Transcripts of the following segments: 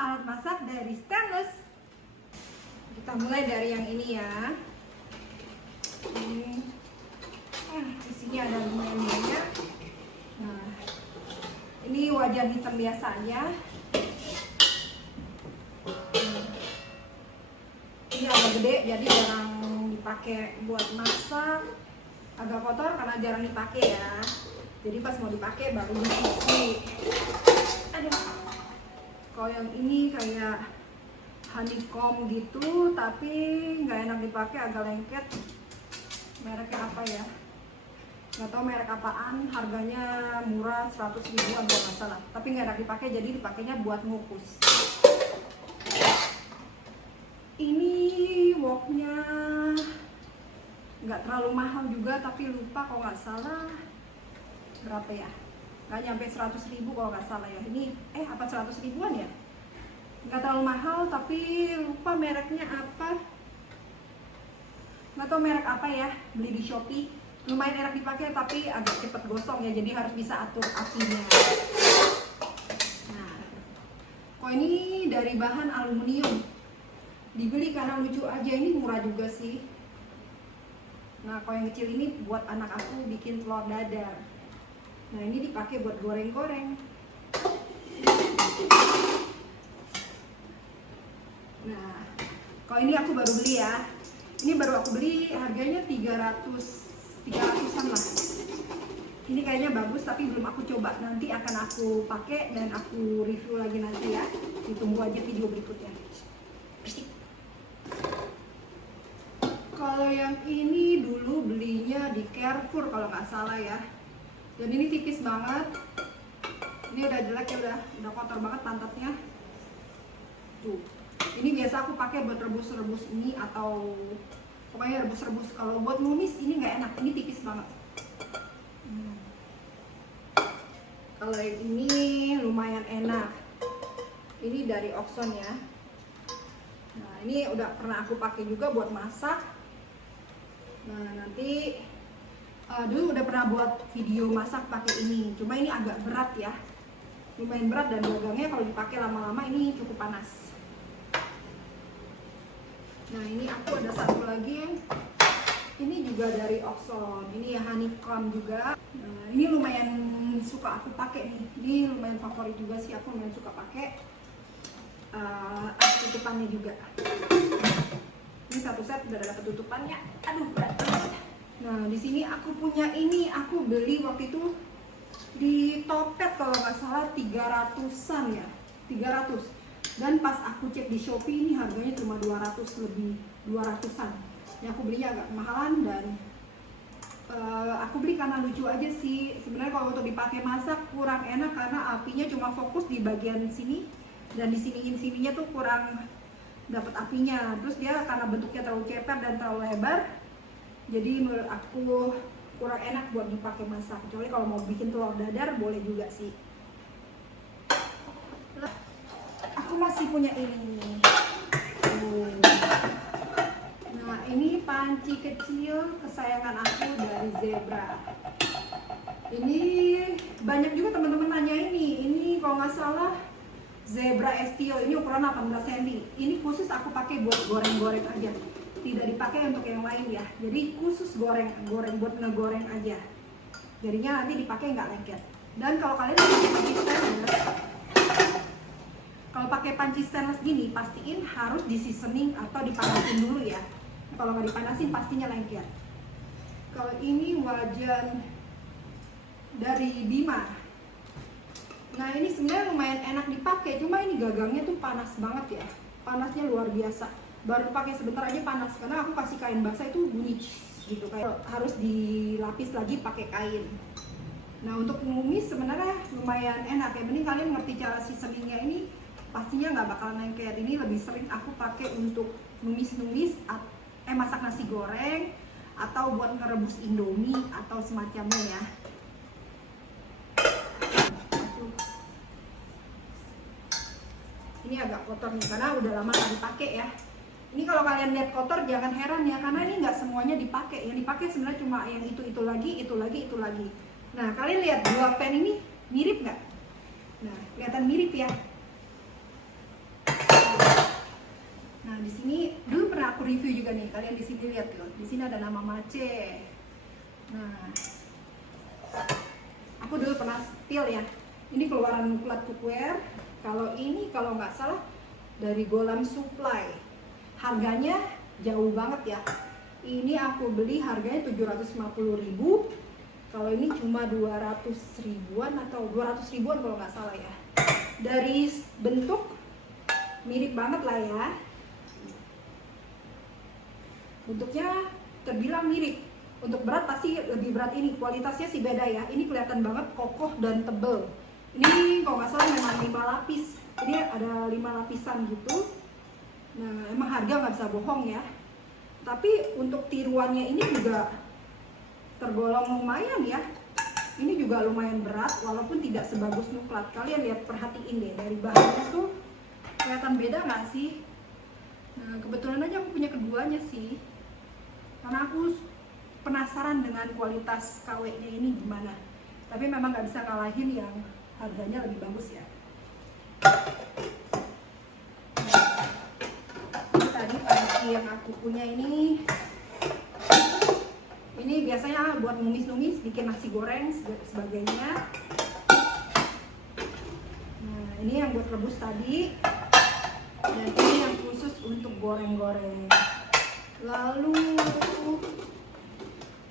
alat masak dari stainless. Kita mulai dari yang ini ya. Isinya ada lumayan banyak. Nah, ini wajan hitam biasa aja. Ini agak gede jadi jarang dipakai buat masak. Agak kotor karena jarang dipakai ya. Jadi pas mau dipakai baru dicuci. Aduh. Kalau yang ini kayak honeycomb gitu, tapi nggak enak dipakai, agak lengket. Mereknya apa ya? Nggak tahu merek apaan. Harganya murah, 100 ribuan kalau nggak salah. Tapi nggak enak dipakai, jadi dipakainya buat ngukus. Ini woknya nggak terlalu mahal juga, tapi lupa kalau nggak salah berapa ya, nggak nyampe 100 ribu kalau nggak salah ya. Ini apa 100 ribuan ya, nggak terlalu mahal tapi lupa mereknya apa, nggak tahu merek apa ya. Beli di Shopee, lumayan enak dipakai tapi agak cepet gosong ya, jadi harus bisa atur apinya. Nah, kok ini dari bahan aluminium, dibeli karena lucu aja, ini murah juga sih. Nah, kalau yang kecil ini buat anak aku bikin telur dadar. Nah, ini dipakai buat goreng-goreng. Nah, kalau ini aku baru beli ya. Ini baru aku beli, harganya 300-an lah. Ini kayaknya bagus tapi belum aku coba. Nanti akan aku pakai dan aku review lagi nanti ya. Ditunggu aja video berikutnya. Kalau yang ini dulu belinya di Carrefour kalau nggak salah ya. Dan ini tipis banget. Ini udah jelek ya, udah kotor banget pantatnya. Tuh. Ini biasa aku pakai buat rebus-rebus ini atau pokoknya rebus-rebus. Kalau buat numis ini nggak enak. Ini tipis banget. Kalau yang ini lumayan enak. Ini dari Oxon ya. Nah, ini udah pernah aku pakai juga buat masak. Nah, nanti dulu udah pernah buat video masak pakai ini, cuma ini agak berat ya, lumayan berat dan gagangnya kalau dipakai lama-lama ini cukup panas. Nah, ini aku ada satu lagi, ini juga dari Oxon, ini ya honeycomb juga. Nah, ini lumayan suka aku pakai nih, ini lumayan favorit juga sih, aku lumayan suka pakai. Ada tutupannya juga. Ini satu set udah ada tutupannya. Aduh, berat banget. Nah, di sini aku punya ini, aku beli waktu itu di Topet kalau nggak salah 300-an ya, 300. Dan pas aku cek di Shopee ini harganya cuma 200 lebih, 200-an. Ya aku belinya agak kemahalan dan aku beli karena lucu aja sih. Sebenarnya kalau untuk dipakai masak kurang enak karena apinya cuma fokus di bagian sini dan di sininya tuh kurang dapat apinya. Terus dia karena bentuknya terlalu ceper dan terlalu lebar, jadi menurut aku kurang enak buat dipakai masak. Kecuali kalau mau bikin telur dadar boleh juga sih. Aku masih punya ini. Nah, ini panci kecil kesayangan aku dari Zebra. Ini banyak juga teman-teman nanya ini kalau nggak salah Zebra Estio, ini ukuran 18 cm. Ini khusus aku pakai buat goreng-goreng aja. Tidak dipakai untuk yang lain ya. Jadi khusus goreng buat ngegoreng aja. Jadinya nanti dipakai nggak lengket. Dan kalau kalian pakai panci stainless gini, pastiin harus di seasoning atau dipanasin dulu ya. Kalau nggak dipanasin pastinya lengket. Kalau ini wajan dari Bima. Nah, ini sebenarnya lumayan enak dipakai, cuma ini gagangnya tuh panas banget ya. Panasnya luar biasa. Baru pakai sebentar aja panas karena aku kasih kain basah itu bunyi gitu, kayak harus dilapis lagi pakai kain. Nah, untuk numis sebenarnya lumayan enak ya. Mending kalian ngerti cara seasoningnya, ini pastinya nggak bakalan lengket. Ini lebih sering aku pakai untuk numis-numis, masak nasi goreng atau buat ngerebus Indomie atau semacamnya ya. Ini agak kotor nih karena udah lama nggak dipakai ya. Ini kalau kalian lihat kotor jangan heran ya, karena ini nggak semuanya dipakai. Yang dipakai sebenarnya cuma yang itu lagi. Nah, kalian lihat dua pan ini mirip nggak? Nah, kelihatan mirip ya. Nah, di sini dulu pernah aku review juga nih. Kalian di sini lihat tuh. Di sini ada nama Mace. Nah, aku dulu pernah spill ya. Ini keluaran Muklat Cookware. Kalau ini kalau nggak salah dari Golam Supply. Harganya jauh banget ya. Ini aku beli harganya 750.000. Kalau ini cuma 200 ribuan atau 200 ribuan kalau nggak salah ya. Dari bentuk mirip banget lah ya. Bentuknya terbilang mirip. Untuk berat pasti lebih berat ini. Kualitasnya sih beda ya. Ini kelihatan banget kokoh dan tebel. Ini kalau nggak salah memang 5 lapis. Ini ada 5 lapisan gitu. Nah, emang harga nggak bisa bohong ya. Tapi untuk tiruannya ini juga tergolong lumayan ya. Ini juga lumayan berat walaupun tidak sebagus Muklat. Kalian lihat, perhatiin deh dari bahannya tuh kelihatan beda nggak sih? Nah, kebetulan aja aku punya keduanya sih. Karena aku penasaran dengan kualitas KW-nya ini gimana. Tapi memang nggak bisa ngalahin yang harganya lebih bagus ya. Ini tadi panci yang aku punya ini biasanya buat numis-numis, bikin nasi goreng sebagainya. Nah, ini yang buat rebus tadi. Dan ini yang khusus untuk goreng-goreng. Lalu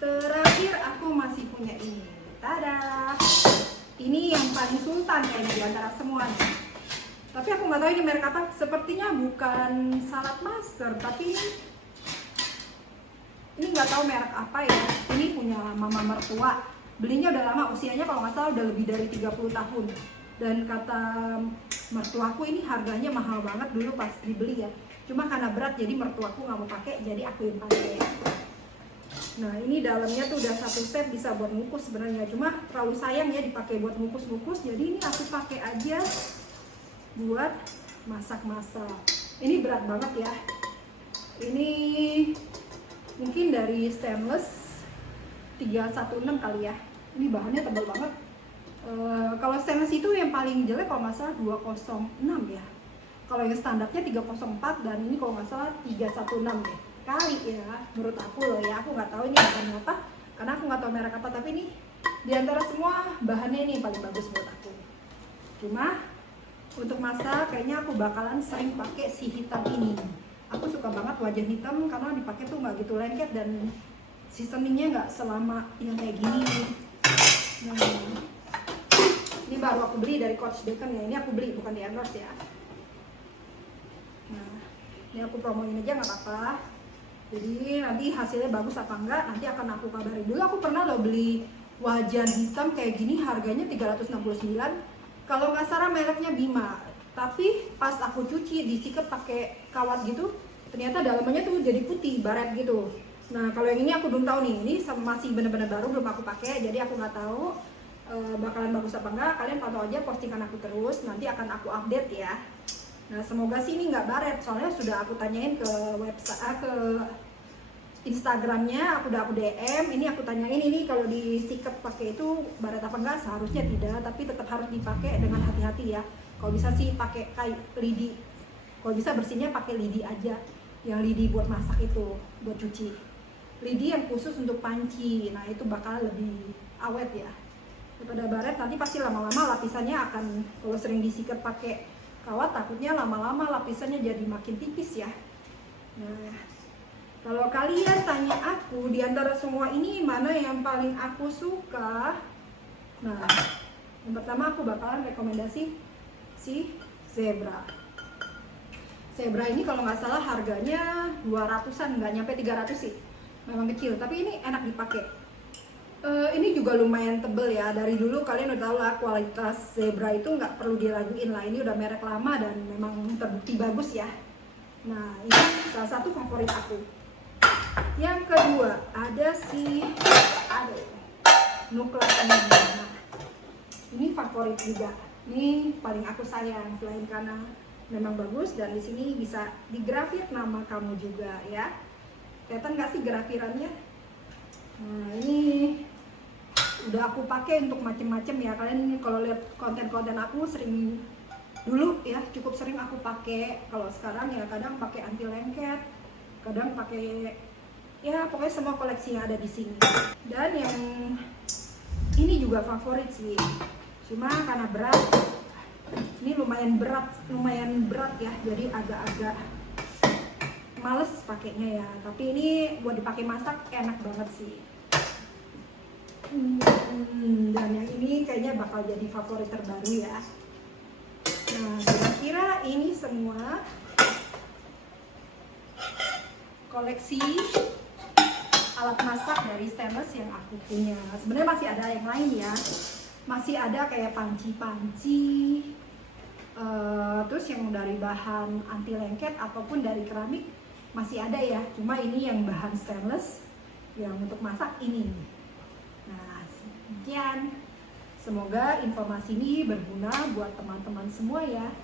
terakhir aku masih punya ini. Tada! Ini yang paling sultan kayaknya di antara semuanya. Tapi aku nggak tahu ini merek apa. Sepertinya bukan Salad Master, tapi ini nggak tahu merek apa ya. Ini punya mama mertua. Belinya udah lama, usianya kalau nggak salah udah lebih dari 30 tahun. Dan kata mertuaku ini harganya mahal banget dulu pas dibeli ya. Cuma karena berat jadi mertuaku nggak mau pakai, jadi aku yang pakai. Nah, ini dalamnya tuh udah satu set bisa buat ngukus sebenarnya. Cuma terlalu sayang ya dipakai buat ngukus-ngukus. Jadi ini aku pakai aja buat masak-masak. Ini berat banget ya. Ini mungkin dari stainless 316 kali ya. Ini bahannya tebal banget. Kalau stainless itu yang paling jelek kalau nggak salah 206 ya. Kalau yang standarnya 304 dan ini kalau nggak salah 316 deh. Kali ya, menurut aku loh ya. Aku nggak tahu ini bahannya apa, karena aku nggak tahu merek apa. Tapi ini diantara semua bahannya ini yang paling bagus buat aku. Cuma untuk masak kayaknya aku bakalan sering pakai si hitam ini. Aku suka banget wajan hitam karena dipakai tuh nggak gitu lengket dan seasoningnya nggak selama yang kayak gini. Nah, ini baru aku beli dari Coach Bacon ya. Ini aku beli bukan di endorse ya. Nah, ini aku promoin aja nggak apa-apa. Jadi nanti hasilnya bagus apa enggak nanti akan aku kabarin. Dulu aku pernah loh beli wajan hitam kayak gini harganya 369. Kalau nggak salah mereknya Bima. Tapi pas aku cuci disikat pakai kawat gitu, ternyata dalamnya tuh jadi putih baret gitu. Nah, kalau yang ini aku belum tahu nih. Ini masih benar-benar baru, belum aku pakai. Jadi aku nggak tahu bakalan bagus apa enggak. Kalian pantau aja postingan aku terus. Nanti akan aku update ya. Nah, semoga sih ini nggak baret, soalnya sudah aku tanyain ke website, ke Instagramnya, aku DM, ini aku tanyain ini kalau disikat pakai itu baret apa enggak, seharusnya tidak, tapi tetap harus dipakai dengan hati-hati ya. Kalau bisa sih pakai kayak lidi, kalau bisa bersihnya pakai lidi aja, yang lidi buat masak itu, buat cuci. Lidi yang khusus untuk panci, nah itu bakal lebih awet ya. Daripada baret nanti pasti lama-lama lapisannya akan, kalau sering disikat pakai kawat takutnya lama-lama lapisannya jadi makin tipis ya. Nah, kalau kalian tanya aku di antara semua ini mana yang paling aku suka, nah yang pertama aku bakalan rekomendasi si Zebra. Zebra ini kalau nggak salah harganya 200-an, nggak nyampe 300 sih, memang kecil tapi ini enak dipakai. Ini juga lumayan tebel ya. Dari dulu kalian udah tahu lah kualitas Zebra itu nggak perlu diraguin lah. Ini udah merek lama dan memang terbukti bagus ya. Nah, ini salah satu favorit aku. Yang kedua ada si Nuklat ini. Nah, ini favorit juga. Ini paling aku sayang selain karena memang bagus dan di sini bisa digrafir nama kamu juga ya. Kelihatan nggak sih grafirannya? Nah, ini udah aku pakai untuk macem-macem ya. Kalian kalau lihat konten-konten aku sering Dulu ya cukup sering aku pakai, kalau sekarang ya kadang pakai anti lengket, kadang pakai ya pokoknya semua koleksi yang ada di sini. Dan yang ini juga favorit sih, cuma karena berat, ini lumayan berat ya, jadi agak-agak males pakainya ya. Tapi ini buat dipakai masak enak banget sih. Dan yang ini kayaknya bakal jadi favorit terbaru ya. Nah, kira-kira ini semua koleksi alat masak dari stainless yang aku punya. Sebenarnya masih ada yang lain ya, masih ada kayak panci-panci, terus yang dari bahan anti lengket ataupun dari keramik masih ada ya. Cuma ini yang bahan stainless yang untuk masak ini. Nah, sekian. Semoga informasi ini berguna buat teman-teman semua ya.